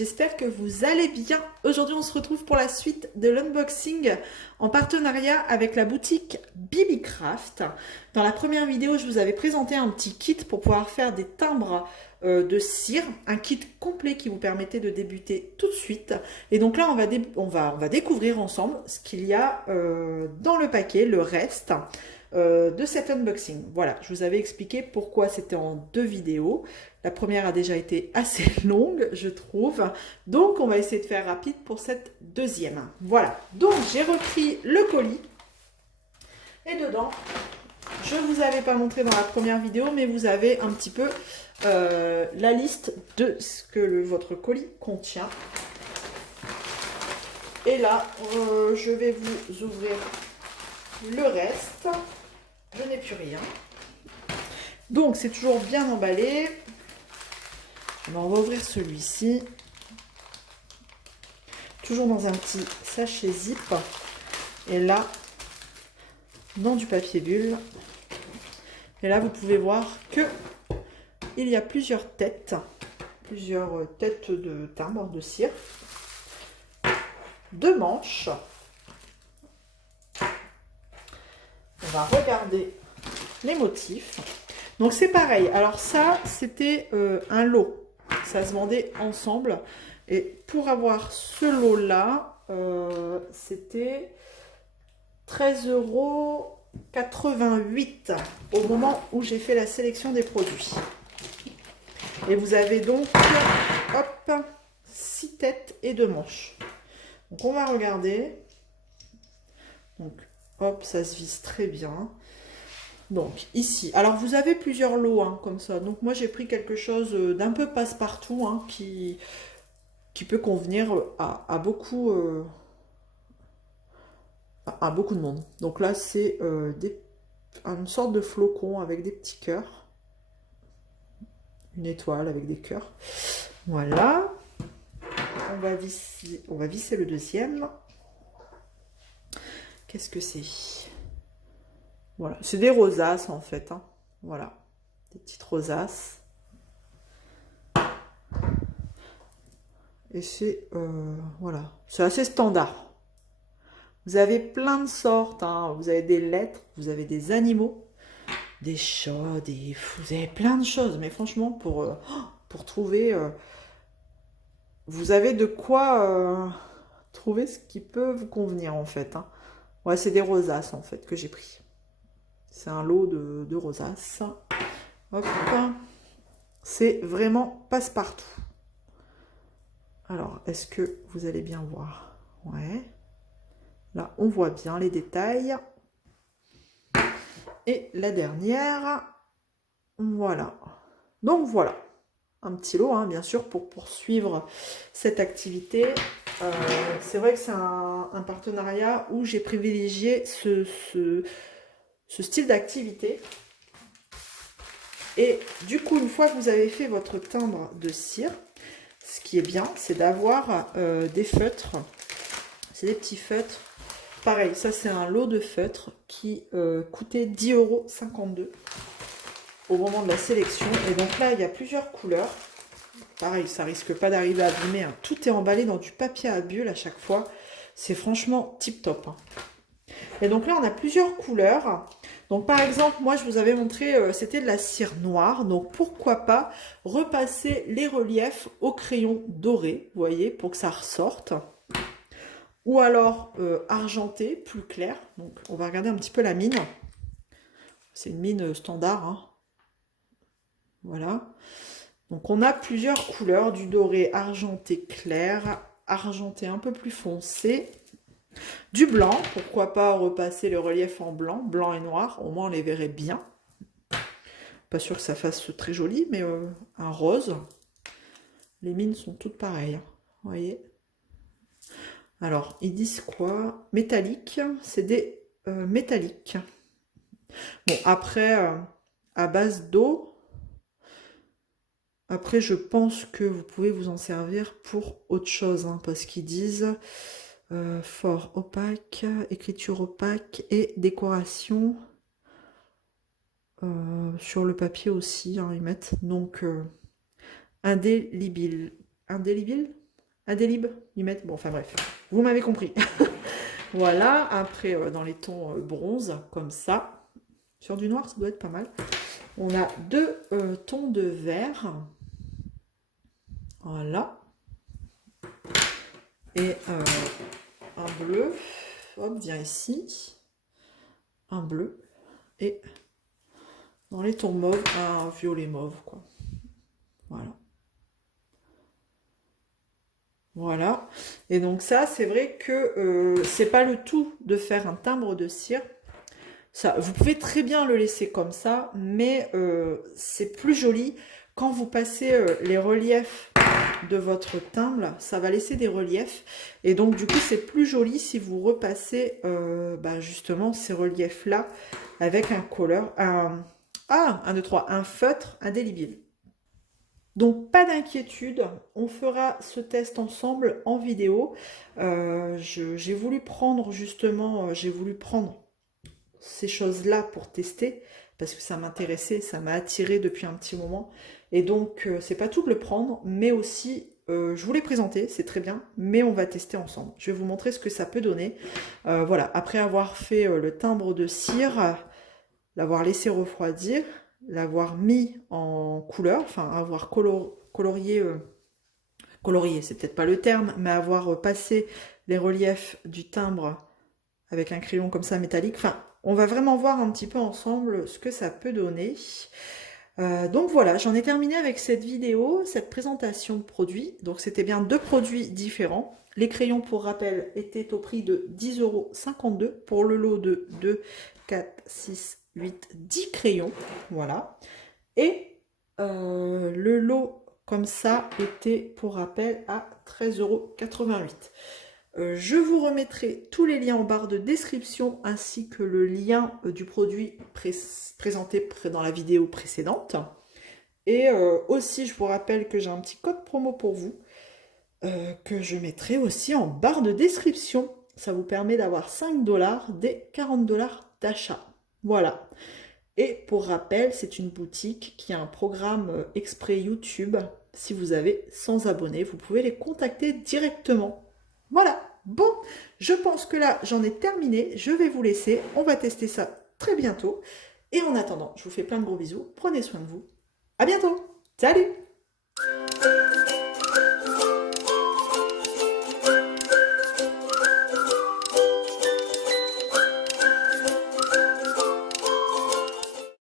j'espère que vous allez bien. Aujourd'hui, on se retrouve pour la suite de l'unboxing en partenariat avec la boutique Bibicraft. Dans la première vidéo, je vous avais présenté un petit kit pour pouvoir faire des timbres de cire, un kit complet qui vous permettait de débuter tout de suite. Et donc là, on va découvrir ensemble ce qu'il y a dans le paquet, le reste de cet unboxing. Voilà, je vous avais expliqué pourquoi c'était en deux vidéos. La première a déjà été assez longue, je trouve. Donc, on va essayer de faire rapide pour cette deuxième. Voilà, donc j'ai repris le colis. Et dedans, je ne vous avais pas montré dans la première vidéo, mais vous avez un petit peu la liste de ce que votre colis contient. Et là, je vais vous ouvrir le reste. Je n'ai plus rien. Donc, c'est toujours bien emballé. On va ouvrir celui-ci. Toujours dans un petit sachet zip. Et là, dans du papier bulle. Et là, vous pouvez voir que il y a plusieurs têtes de timbre de cire. Deux manches. On va regarder les motifs. Donc c'est pareil. Alors ça, c'était un lot. Ça se vendait ensemble. Et pour avoir ce lot-là, c'était 13,88 € au moment où j'ai fait la sélection des produits. Et vous avez donc, hop, 6 têtes et 2 manches. Donc on va regarder. Donc hop, ça se visse très bien. Donc ici, alors vous avez plusieurs lots hein, comme ça. Donc moi j'ai pris quelque chose d'un peu passe-partout hein, qui peut convenir à beaucoup de monde. Donc là c'est une sorte de flocon avec des petits cœurs. Une étoile avec des cœurs. Voilà. On va visser le deuxième. Qu'est-ce que c'est? Voilà, c'est des rosaces en fait. Hein. Voilà, des petites rosaces. Et c'est voilà, c'est assez standard. Vous avez plein de sortes. Hein. Vous avez des lettres, vous avez des animaux, des chats, vous avez plein de choses. Mais franchement, pour trouver, vous avez de quoi trouver ce qui peut vous convenir en fait. Hein. Ouais, c'est des rosaces en fait que j'ai pris. C'est un lot de rosaces. Hop. C'est vraiment passe-partout. Alors, est-ce que vous allez bien voir? Ouais. Là, on voit bien les détails. Et la dernière, voilà. Donc, voilà. Un petit lot, hein, bien sûr, pour poursuivre cette activité. C'est vrai que c'est un partenariat où j'ai privilégié ce style d'activité. Et du coup, une fois que vous avez fait votre timbre de cire, ce qui est bien, c'est d'avoir des feutres. C'est des petits feutres. Pareil, ça c'est un lot de feutres qui coûtait 10,52 € au moment de la sélection. Et donc là, il y a plusieurs couleurs. Pareil, ça risque pas d'arriver à abîmer. Hein. Tout est emballé dans du papier à bulles à chaque fois. C'est franchement tip top. Hein. Et donc là, on a plusieurs couleurs. Donc par exemple, moi je vous avais montré, c'était de la cire noire. Donc pourquoi pas repasser les reliefs au crayon doré, vous voyez, pour que ça ressorte. Ou alors argenté, plus clair. Donc on va regarder un petit peu la mine. C'est une mine standard. Hein. Voilà. Donc on a plusieurs couleurs, du doré argenté clair, argenté un peu plus foncé. Du blanc, pourquoi pas repasser le relief en blanc, blanc et noir, au moins on les verrait bien. Pas sûr que ça fasse très joli, mais un rose. Les mines sont toutes pareilles, hein, vous voyez. Alors, ils disent quoi? Métallique, c'est des métalliques. Bon, après, à base d'eau, après je pense que vous pouvez vous en servir pour autre chose, hein, parce qu'ils disent... fort opaque, écriture opaque et décoration sur le papier aussi, hein, ils mettent donc indélébile. Indélébile, Indélib, ils mettent... Bon, enfin bref, vous m'avez compris. Voilà, après dans les tons bronze, comme ça. Sur du noir, ça doit être pas mal. On a deux tons de vert. Voilà. Et un bleu. Hop, viens ici. Un bleu. Et dans les tons mauve, un violet mauve, quoi. Voilà. Voilà. Et donc ça, c'est vrai que c'est pas le tout de faire un timbre de cire. Ça, vous pouvez très bien le laisser comme ça, mais c'est plus joli quand vous passez les reliefs de votre timbre, ça va laisser des reliefs. Et donc du coup, c'est plus joli si vous repassez justement ces reliefs-là avec un couleur, un 2, 3, un feutre indélébile. Donc pas d'inquiétude, on fera ce test ensemble en vidéo. J'ai voulu prendre justement, j'ai voulu prendre ces choses-là pour tester parce que ça m'intéressait, ça m'a attiré depuis un petit moment. Et donc c'est pas tout de le prendre, mais aussi je vous l'ai présenté, c'est très bien, mais on va tester ensemble. Je vais vous montrer ce que ça peut donner. Voilà, après avoir fait le timbre de cire, l'avoir laissé refroidir, l'avoir mis en couleur, enfin avoir colorié, colorié c'est peut-être pas le terme, mais avoir passé les reliefs du timbre avec un crayon comme ça métallique, enfin on va vraiment voir un petit peu ensemble ce que ça peut donner. Donc voilà, j'en ai terminé avec cette vidéo, cette présentation de produits. Donc c'était bien deux produits différents. Les crayons, pour rappel, étaient au prix de 10,52 € pour le lot de 2, 4, 6, 8, 10 crayons. Voilà. Et le lot comme ça était, pour rappel, à 13,88 €. Je vous remettrai tous les liens en barre de description ainsi que le lien du produit présenté dans la vidéo précédente. Et aussi, je vous rappelle que j'ai un petit code promo pour vous que je mettrai aussi en barre de description. Ça vous permet d'avoir 5 $ des 40 $ d'achat. Voilà. Et pour rappel, c'est une boutique qui a un programme exprès YouTube. Si vous avez 100 abonnés, vous pouvez les contacter directement. Voilà, bon, je pense que là, j'en ai terminé. Je vais vous laisser. On va tester ça très bientôt. Et en attendant, je vous fais plein de gros bisous. Prenez soin de vous. À bientôt. Salut!